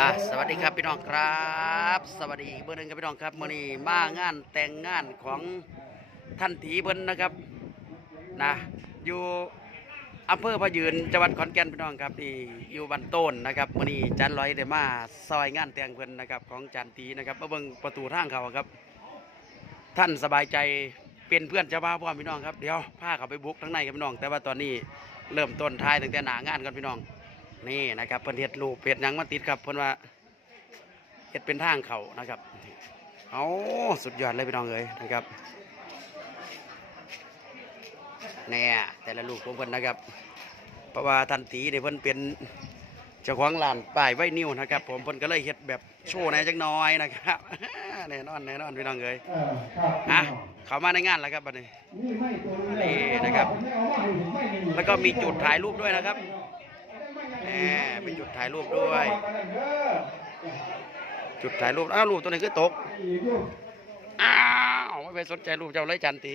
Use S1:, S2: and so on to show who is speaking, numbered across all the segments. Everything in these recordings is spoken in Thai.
S1: อะสวัสดีครับพี่น้องครับ สวัสดีเบอร์หนึ่งครับพี่น้องครับมื่อนี้มางานแต่งงานของท่านถีเบิ้นนะครับนะอยู่อำเภอพะยืนจังหวัดขอนแก่นพี่น้องครับนี่อยู่บันโต้นนะครับมื่อนี้จันลอยได้มาซอยงานแต่งเพิ่นนะครับของจันตีนะครับมาเบิ่งประตูทางเขาครับ ท่านสบายใจเป็นเพื่อนเจ้าบ่าวพ่อพี่น้องครับเดี๋ยวพาเขาไปบุกทั้งในครับพี่น้อง แต่ว่าตอนนี้เริ่มต้นท้ายตั้งแต่หนางานกันพี่น้อง นี่นะครับเพิ่นเฮ็ดรูปเฮ็ดหยังมาติดครับเพิ่นว่าเฮ็ดเป็นทางเขานะครับเอาสุดยอดเลยพี่น้องเอ้ยนะครับเนี่ยแต่ละลูกของเพิ่นนะครับเพราะว่าทันทีเนี่ยเพิ่นเป็นเจ้าของร้านป้ายไว้นิ้วนะครับ ผมเพิ่นก็เลยเฮ็ดแบบโชว์ในอยจักหน้อยนะครับแน่นอนแน่นอนพี่น้องเอ้ย
S2: เออครับ
S1: อะเข้ามาในงานแล้วครับบัดนี้
S2: นี่ไม่ตัวนี้
S1: นี่นะครับ
S2: ไม่เอาว่าถึงไม่มี
S1: แล้วก็มีจุดถ่ายรูปด้วยนะครับ แหมเป็นจุดถ่ายรูปด้วย จุดถ่ายรูป อ้าวรูปตัวนี้คือตก
S2: อ้า
S1: วไม่ไปสนใจรูปเจ้าเลยจันตี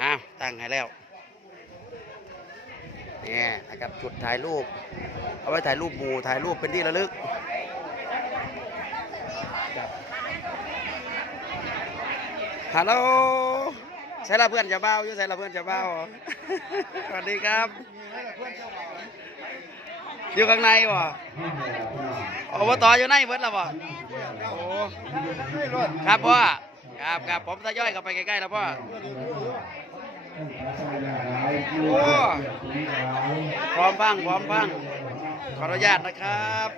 S1: อ้าวตั้งให้แล้วเนี่ยนะครับจุดถ่ายรูป เอาไว้ถ่ายรูปหมู่ถ่ายรูปเป็นที่ระลึกฮัลโหลใส่ละเพื่อนจะเบ้าอยู่ใส่ละเพื่อนจะเบ้าสวัสดีครับ อยู่ข้างในบ่อบตอยู่ในเบิดแล้วบ่โอ้ครับพ่อครับครับผมทยอยเข้าไปใกล้ๆแล้วพ่อโอ้พร้อมพังพร้อมพังขออนุญาตนะครับ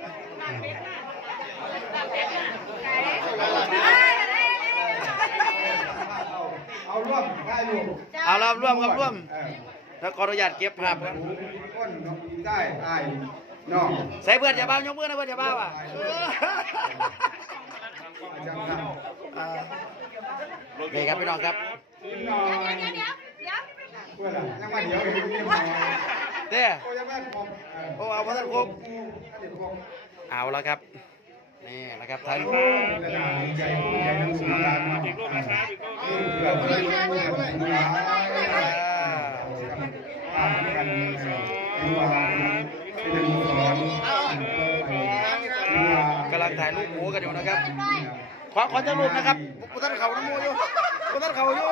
S2: เอาร่วมได้อยู่
S1: เอาเราร่วมครับร่วม
S2: เออ
S1: แล้วขออนุญาตเก็บภาพครับ
S2: ได้ไอ้ น้อง
S1: ใส่เพื่อนจะเบ้ายกมือนะเพื่อนจะเบ้าอะ
S2: จำได้
S1: อ่านี่ครับพี่น้องครับ
S2: น้องเพื่อนอะยังมาเดี๋ยวเห็นที่มา
S1: เด้อ
S2: โอ้ยังไม่ครบ
S1: โอ้เอาพระท่านครบ
S2: เดี๋ยวครบ
S1: เอาแล้วครับนี่นะครับถ่ายรูป
S2: กระดาษใจผู้ใหญ่ทั้งสี่การมาอีกรูปนะครับอีกรูปเพื่อนเพื่อนเพื่อนเพื่อนเพื่อนอ่า นกันดูอ่านเป็นสอน
S1: กำลังถ่ายรูปหมูกันอยู่นะครับ ขอขอจะรูปนะครับกูท่านเขาน้ำมูอยู่กูท่านเขาอยู่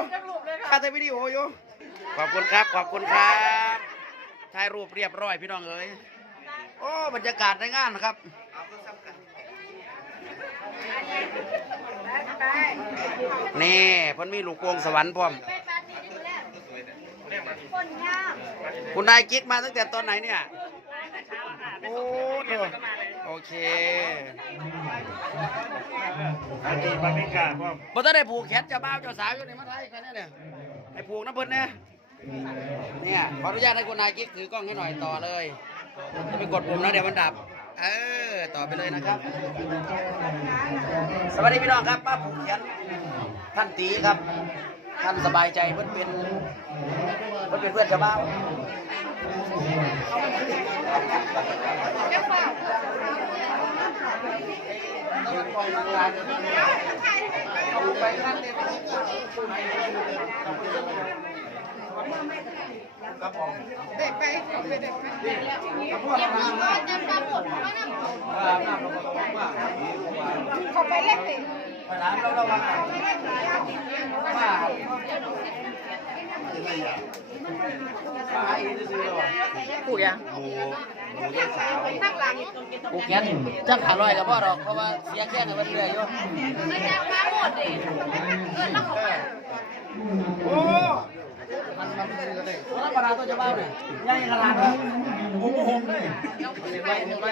S1: ถ่ายแต่วิดีโออยู่ขอบคุณครับขอบคุณครับถ่ายรูปเรียบร้อยพี่น้องเอ๋ยโอ้บรรยากาศในงานนะครับนี่เพิ่นมีลูกโป่งสวรรค์พร้อม
S3: คนยาก
S1: คุณนายกิ๊กมาตั้งแต่ตอนไหนเนี่ย โอ้เดี๋ยวโอเคบ่ต้องได้ผูกแขนเจ้าบ่าวเจ้าสาวอยู่ในมาไทยกันเนี่ยเนี่ยให้ผูกน้ำเพิ่นเนี่ยเนี่ยขออนุญาตให้คุณนายกิ๊กถือกล้องให้หน่อยต่อเลยจะไปกดปุ่มนะเดี๋ยวมันดับ เออต่อไปเลยนะครับ สวัสดีพี่น้องครับป้าผูกแขนท่านตีครับ ท่านสบายใจเพื่อนเป็นเพื่อนเป็นเพื่อนเจ้าบ่าว
S3: เด็กไปเด็กไปเก็บมือมาจะปลาหมดเพราะว่าน้ำเขาไปเล่ นติ
S1: ผูกยัง
S3: ข้างหลัง
S1: ผูกแขนจังขาลอยกับพ่อดอกเพราะว่าเสียแข้งกับมันเรื่อยอยู่
S3: ก็จะปลาหมดดิเกินแล้ว
S1: โอ้มันมันคือกันเลยโอ้ธรรมดาตัวจะเบ้าเนี่ยใหญ่ขนาดนั้นโอ้โหงเลยไปไป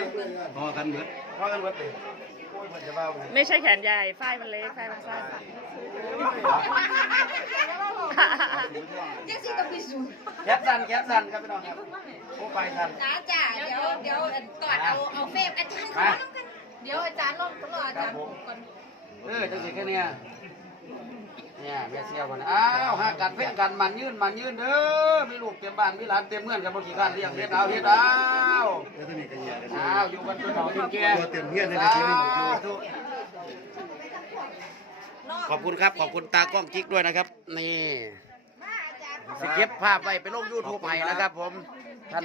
S1: พอกันเบิดพอกันเบิดเลยโอ้ยมันเบ้าเนี่ย
S4: ไม่ใช่แขนใหญ่ฝ้ายมันเล็กฝ้ายมันสั้น
S3: ยังสิต้องพิสูจน์
S1: แคปสันแคปสันครับพี่น้องครับโอ้ไปสัน
S3: จ้าจ้าเดี๋ยวเดี๋ยวก่อนเอาเอาเฟมอาจารย์ขอน้ำกันเดี๋ยวอาจารย์ลงตลอดอาจารย์ก่อน
S1: เออจังสิแค่เนี้ย เนี่ยแม่เสียวคนน่ะอ้าวหากัดเพ่งกันมันยืนมันยืนเด้อมีลูกเต็มบ้านมีหลานเต็มเมืองกันบ่กี่การเลี้ยงเฮ็ดเอาเฮ็ดเอาอ้าวอยู่กันจนหนอจนแก่เต็มเฮียนในชีวิตอยู่ขอบคุณครับขอบคุณตากล้องกิ๊กด้วยนะครับ นี่
S3: มาอาจารย์
S1: สิเก็บภาพไว้ไปลงยูทูบให้นะครับ ผมท่าน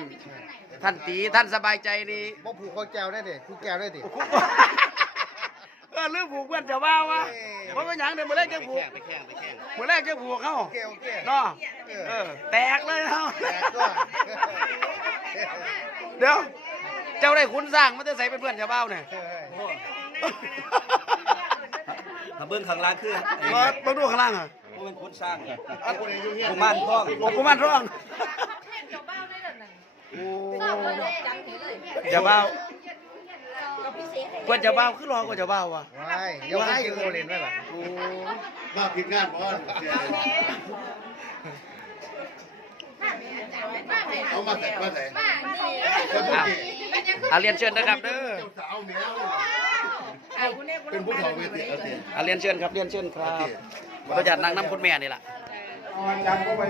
S1: ท่านตีท่านสบายใจนี่
S2: บ่ผูกคอแก้วได้ดิผูกแก้วได้ดิ
S1: เออลืมผูกเพื่อนเจ้าบ่าววะ
S2: เอ้ย
S1: เพราะว่าหยังเดี๋ยวมื่อแรกจะผูก
S2: ไปแข่งไปแข่ง
S1: มื่อแรกจะผูกเขา
S2: โอเคโอเค
S1: เนาะ
S2: เอ
S1: เอ
S2: อ
S1: อแตกเลยเนาะ
S2: แตกก็
S1: เดี๋ยวเจ้าได้คุณสร้างมันจะใส่เป็นเพื่อนเจ้าบ่าวเนี่ย
S5: ถ้าเบื้องข้างล่างคือ
S1: มาต้องดูข้างล่างอะ
S5: ว่ามันคนสร้าง
S2: เอาคนอายุเฮีย
S5: กุมารทอง
S1: โอ้กุมารทอง
S3: แทนเจ้าบ้า วได้เดี๋ยวนั้น
S1: โอ้
S3: ชอบเลยจังเลย
S1: เจ้าบ่าว
S3: ก็พิเศษ
S1: เพื่อนเจ้าบ่าวคือรอกว่าเจ้าบ่าววะ
S2: ไม่เดี๋ยวให้โอเลนไว้ล่ะ
S1: โอ้
S2: มาผิดงานเพราะว่าเสียเอามาแต่มาแต่
S3: มานี่
S2: คนปกติ
S1: อาเรียนเชิญนะครับเด้อ
S2: เจ้าสาวแมวเป็นผู้เฒ่าเวทีเอาสิ
S1: อาเรียนเชิญครับเรียนเชิญครับเราจะนั่งน้ำคุณแม่นี่แหละ
S6: อาจารย์ก็ไป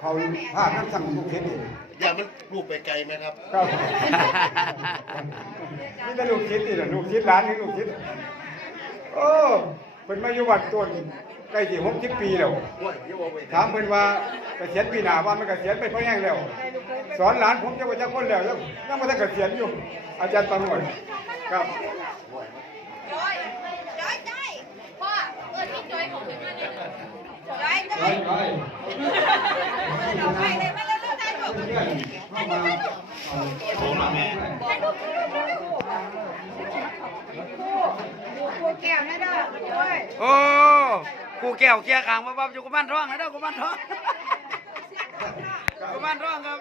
S6: เขาภาพนั่งสั่งลูกศิษย์
S2: อย่ามันลูกไปไกลไหมครับ
S6: ครับ นี่แต่ลูกศิษย์นี่แหละลูกศิษย์หลานนี่ลูกศิษย์โอ้เป็นมาอยู่วัดตัวนี่ใกล้ที่หกสิบปีแล้ว
S2: โอ้ยอย่าบอกไป
S6: ถามเพิ่นว่าเกษียณปีหน้าว่ามันเกษียณไปเพราะแห้งแล้ว สอนหลานผมจะว่าจะคนแล้วยังยังไม่ทันเกษียณอยู่ อาจารย์ตำรวจครับ
S3: จอยจอย จอยพ่อเออที่จอยของถึงมาเนี่ยจอยจ
S6: ไป
S3: อย
S6: ไป
S3: เราไปเลยมาแล้วได้ถูก
S6: เพื่อนเข้ามาเอา
S3: ได้ถูกครูแก้วนะเด้อโอ้ย
S1: โอ้กูแก้วเคียร์ขางมาบ้าอยู่กุมารทองนะเด้อกุมารทองกุมารทองครับ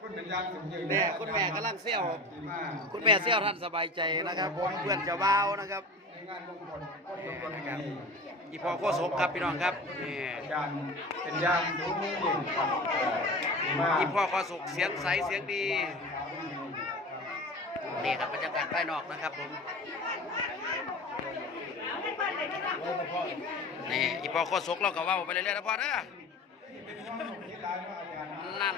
S6: คุณเป็นยามสุขยืน
S1: เนี่ยคุณแม่กำลังเซี่ยว คุณแม่เซี่ยวท่านสบายใจนะครับเพื่อนจ้าบ่านะครับ
S6: งานมงคลก็ยกกัน
S1: อีพ่อโคศกครับพี่น้องครับนี่
S6: ยามเป็นยามรู้เก่งครับมา
S1: อีพ่อโคศกเสียงใสเสียงดีนี่ครับบรรยากาศภายนอกนะครับผมนี่อีพ่อโคศกเราก็เว่าไปเรื่อยๆนะพ่อเด้อนั่น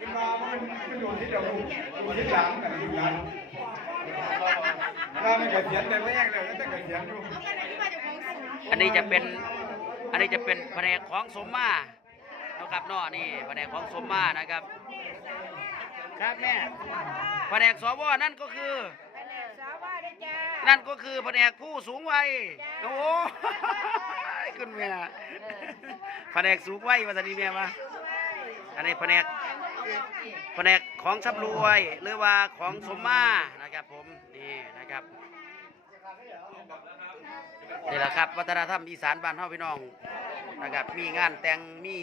S6: ขึ้นมามันมันอยู่ที่เดียวอยู่ที่หลังกันอยู่หลัง เราไม่เกษียณแต่ไม่แย่งเลยแล้วแต่เกษียณอยู่
S1: อันนี้จะเป็นอันนี้จะเป็นแผนกของสมมานะครับเนาะนี่แผนกของสมมานะครับ ครับแม่แผนกสวนั่นก็คือนั่นก็คือแผนกผู้สูงวัยโอ้โหคุณแม่แผนกสูงวัยมาสันนีแม่มาอันนี้แผนกแผนกของชำรวยหรือว่าของสมมา นะครับผมนี่นะครับนี่แหละครับวัฒนธรรมอีสานบ้านเฮาพี่น้องนะครับมีงานแต่งมี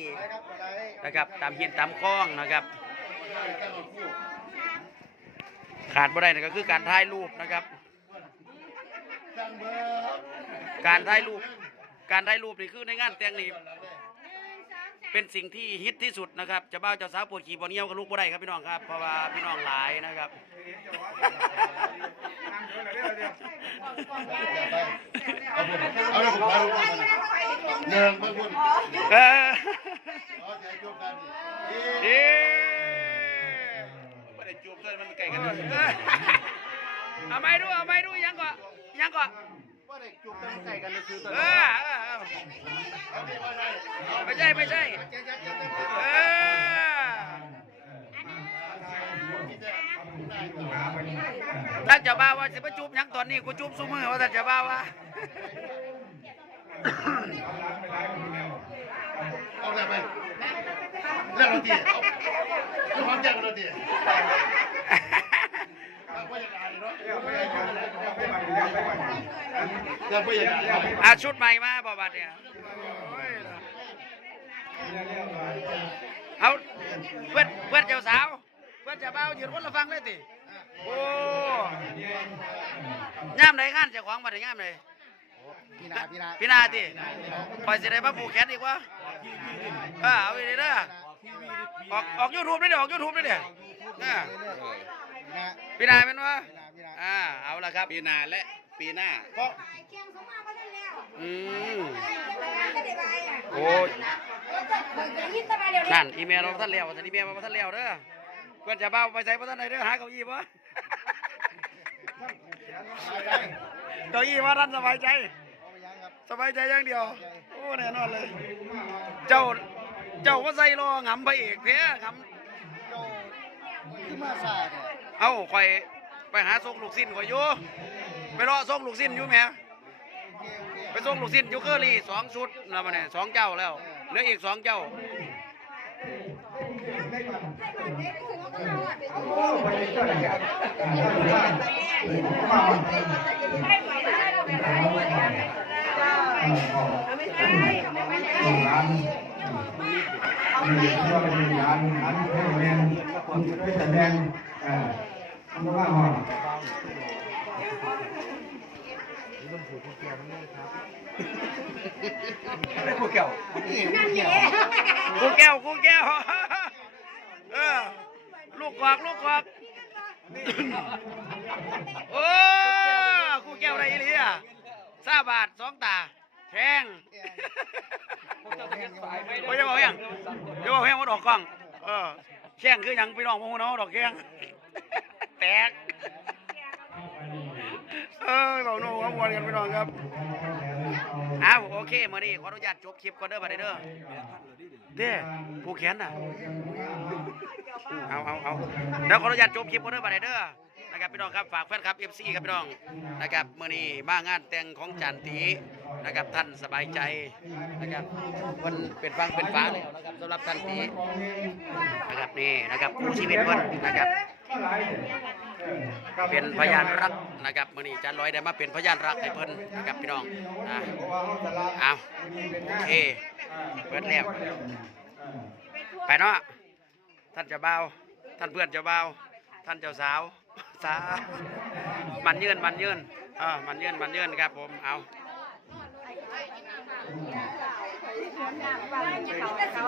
S1: นะครับตามเฮียนตามคล้องนะครับ ขาดบ่ได้นั่นก็คือการถ่ายรูปนะครับ การถ่ายรูปการถ่ายรูปนี่คือในงานแต่งนี่เป็นสิ่งที่ฮิตที่สุดนะครับเจะบ้าวเจ้าสาวปวดขี่บอเนียวกับลูกบ่ได้ครับพี่น้องครับเพราะว่าพี่น้องหลายนะครับ
S2: เอาเลยผมพาลูกมาเนื่องเพื่อนเพื่อน
S1: เออ
S2: เอาใจจุ่มกัน
S1: เอ๊ะ
S2: ไม่ได้จุ่มเลยมันไก่กัน
S1: เออเอาไม่ดูเอาไม่ดูยังก่อนยังก่อน
S2: ไม่ได้จุ่มกันไก่กันเลยคือตัว
S1: เออเออเออไม่ใช่ไม่ใช่เออท่านเจ้าบ่าวว่าสิมาจูบหยังตอนนี้กูจูบซุมือว่าท่านเจ้าบ่าวว่า
S2: เอาอะไรไปเล่นดนตรีเอาคือความแจ้งดนตรีว่าอย่างไรเนาะยังไม่อย่างไร
S1: อาชุดใหม่มาบ่บัดเนี่ยโอ้ยเอาเพื่อนเพื่อนเจ้าสาว เพื่อนเจ้าบ่าวยืนคนละฟังเลยติ โอ้ย่ามไหนงานเจ้าของบัดนี้ย่ามไหน
S2: พี่นาพี่นา
S1: พี่นาติคอยสิได้มาผูกแขนอีกวะเออเอาอีกเด้อออกออกยูทูบได้เด้อออกยูทูบได้เด้อเออพี่นาเป็นวะอ่าเอาละครับปีนาและปีหน้า
S2: ก็
S3: เคียงสมมาก็ได้แล้ว
S1: อืม
S3: ก็ได้ใบอะ
S1: โอ้ย
S3: เบิ่งยินสบายเดี๋ยวนี้
S1: นั่นอีเมลเราบ่ท่านเลี้ยวท่านอีเมลมาบ่ท่านเลี้ยวเด้อเพื่อนจะเบ้าไปใส่บ่ท่านไหนเด้อหาเก้าอี้ บ่เก้าอี้ว่าท่านสบายใจสบายใจอย่างเดียว โอ้แน่นอนเลย เจ้าเจ้าว่าใส่รอหงำพระเอกแท้หงำ
S2: คือมาซาเนี่ย
S1: เอ้าข่อยไปหาส่งลูกสิ้นข่อยอยู่ไปรอส่งลูกสิ้นอยู่แหมไปส่งลูกสิ้นอยูเคอรี่สองชุดแล้วมาเนี่ยสองเจ้าแล้วเหลืออีกสองเจ้า
S6: โอ้ไปเจ้าไหนกันร้านมีเพื่อนมีร้านร้านเพื่อนเรียนคนเพื่อนแสดงอ่าทำมาหอ
S5: ไม่พวกเกี่ยว
S1: กูแก้วกูแก้วเออลูกกอกลูกกอกโอ้กูแก้วอะไรอีหลีอะซาบาทสองตาแทงโอ้ยจะบอกยังจะบอกยังว่าดอกกล้องเออแข้งคือหยังพี่น้องโมโหเนาะดอกแข้งแตก เออบอกโน้ครับวนกันพี่น้องครับอ้าวโอเคมาดิขออนุญาตจบคลิปก่อนเด้อบัดนี้เด้อเด้ผู้แขนน่ะเอาเอาเอาเดี๋ยวขออนุญาตจบคลิปก่อนเด้อบัดนี้เด้อนะครับพี่น้องครับฝากแฟนคลับ FC ครับพี่น้องนะครับมื้อนี้มางานแต่งของจันตีนะครับท่านสบายใจนะครับเพิ่นเป็นฟังเป็นฟ้าแล้วนะครับสำหรับจันตีนะครับนี่นะครับคู่ชีวิตเพิ่นนะครับ เป็นพยานรักนะครับมื้อนี้จันลอยได้มาเป็นพยานรักให้เพิ่นนะครับพี่น้องอ่าเอาโอเคเปิดแล้วไปเนาะท่านเจ้าบ่าวท่านเพื่อนเจ้าบ่าวท่านเจ้าสาวสามันยืนมันยืนเออมันยืนมันยืนครับผมเอา
S3: เขา